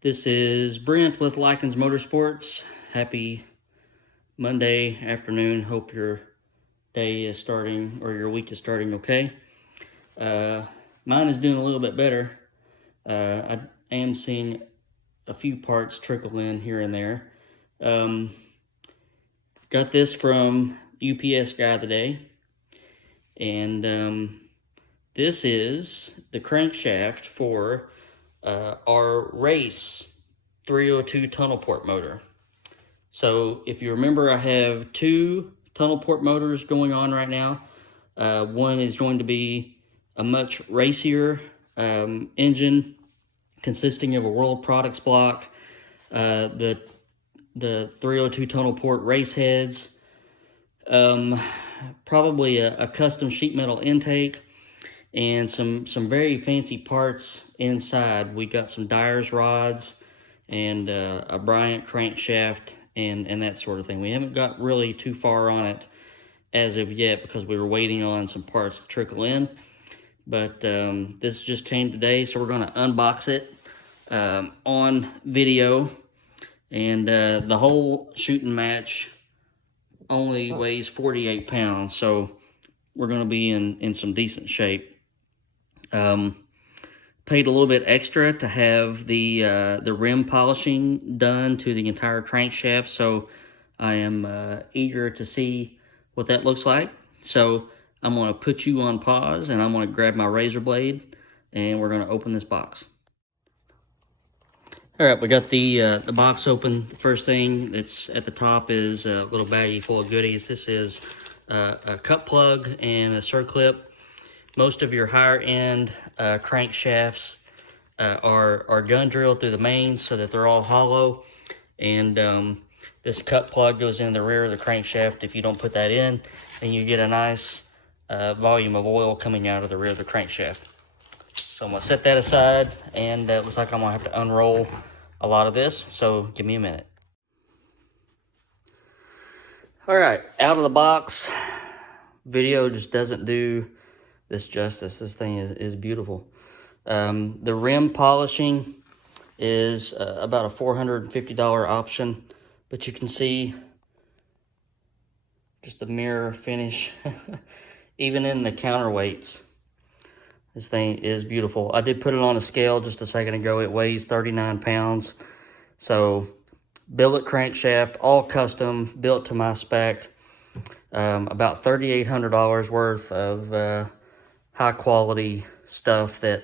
This is Bryant with Lykins Motorsports. Happy Monday afternoon. Hope your day is starting, or your week is starting okay. Mine is doing a little bit better. I am seeing a few parts trickle in here and there. Got this from UPS guy today, and this is the crankshaft for our race 302 tunnel port motor. So if you remember, I have two tunnel port motors going on right now. One is going to be a much racier engine consisting of a World Products block, the 302 tunnel port race heads, probably a custom sheet metal intake, and some very fancy parts inside. We got some Dyer's rods and a Bryant crankshaft and that sort of thing. We haven't got really too far on it as of yet because we were waiting on some parts to trickle in. But this just came today, so we're going to unbox it on video. And the whole shooting match only weighs 48 pounds, so we're going to be in some decent shape. Paid a little bit extra to have the rim polishing done to the entire crankshaft, so I am eager to see what that looks like. So I'm going to put you on pause, and I'm going to grab my razor blade, and we're going to open this box. All right, we got the box open. The first thing that's at the top is a little baggie full of goodies. This is a cut plug and a circlip. Most of your higher end crankshafts are gun drilled through the mains so that they're all hollow. And this cut plug goes in the rear of the crankshaft. If you don't put that in, then you get a nice volume of oil coming out of the rear of the crankshaft. So I'm going to set that aside, and it looks like I'm going to have to unroll a lot of this, so give me a minute. All right, out of the box. Video just doesn't do this justice. This thing is beautiful. The rim polishing is about a $450 option, but you can see just the mirror finish. Even in the counterweights, this thing is beautiful. I did put it on a scale just a second ago. It weighs 39 pounds. So billet crankshaft, all custom, built to my spec. About $3,800 worth of high quality stuff that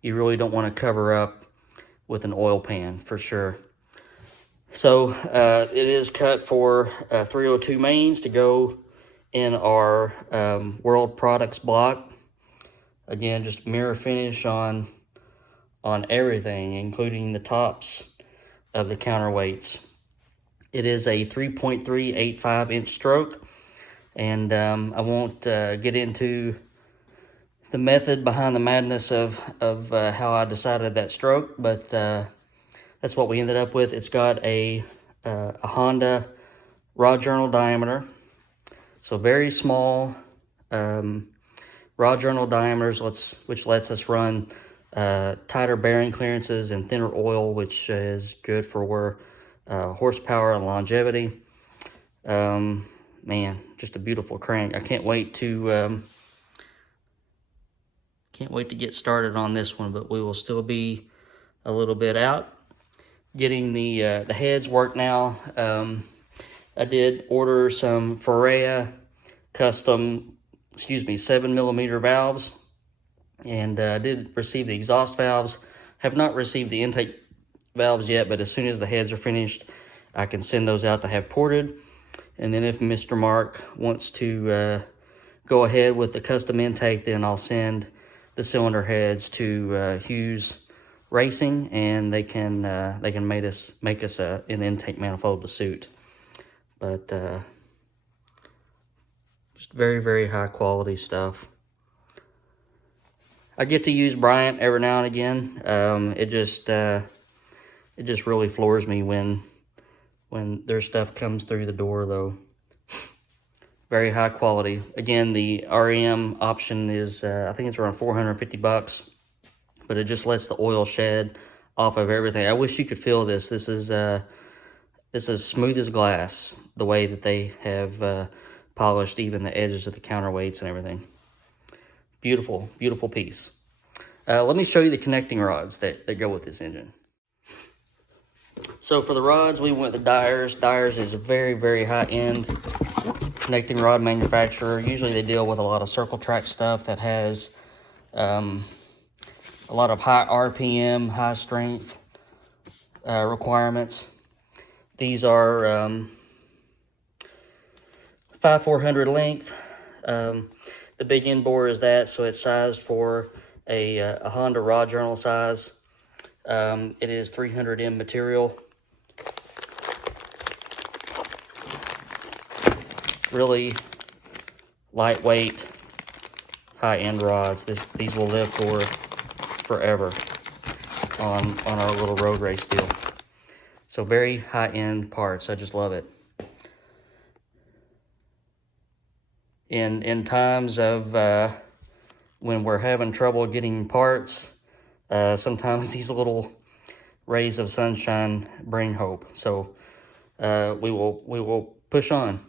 you really don't want to cover up with an oil pan, for sure. So it is cut for 302 mains to go in our World Products block. Again, just mirror finish on everything, including the tops of the counterweights. It is a 3.385 inch stroke, and I won't get into the method behind the madness of how I decided that stroke, but that's what we ended up with. It's got a Honda rod journal diameter, so very small rod journal diameters, which lets us run tighter bearing clearances and thinner oil, which is good for horsepower and longevity. Man, just a beautiful crank. I can't wait to get started on this one, but we will still be a little bit out getting the heads worked now. I did order some Ferrea custom 7mm valves, and I did receive the exhaust valves. Have not received the intake valves yet, but as soon as the heads are finished, I can send those out to have ported. And then if Mr. Mark wants to go ahead with the custom intake, then I'll send the cylinder heads to Hughes Racing, and they can make us an intake manifold to suit. But just very, very high quality stuff. I get to use Bryant every now and again. It just really floors me when their stuff comes through the door, though. Very high quality. Again, the REM option is I think it's around $450, but it just lets the oil shed off of everything. I wish you could feel this. This is smooth as glass, the way that they have polished even the edges of the counterweights and everything. Beautiful, beautiful piece. Let me show you the connecting rods that go with this engine. So for the rods, we went with Dyers. Dyers is a very, very high-end connecting rod manufacturer. Usually they deal with a lot of circle track stuff that has a lot of high RPM, high strength requirements. These are 5/400 length. The big end bore is that, so it's sized for a Honda rod journal size. It is 300M material. Really lightweight, high-end rods. These will live for forever on our little road race deal. So very high-end parts. I just love it. In times of when we're having trouble getting parts, sometimes these little rays of sunshine bring hope. So we will push on.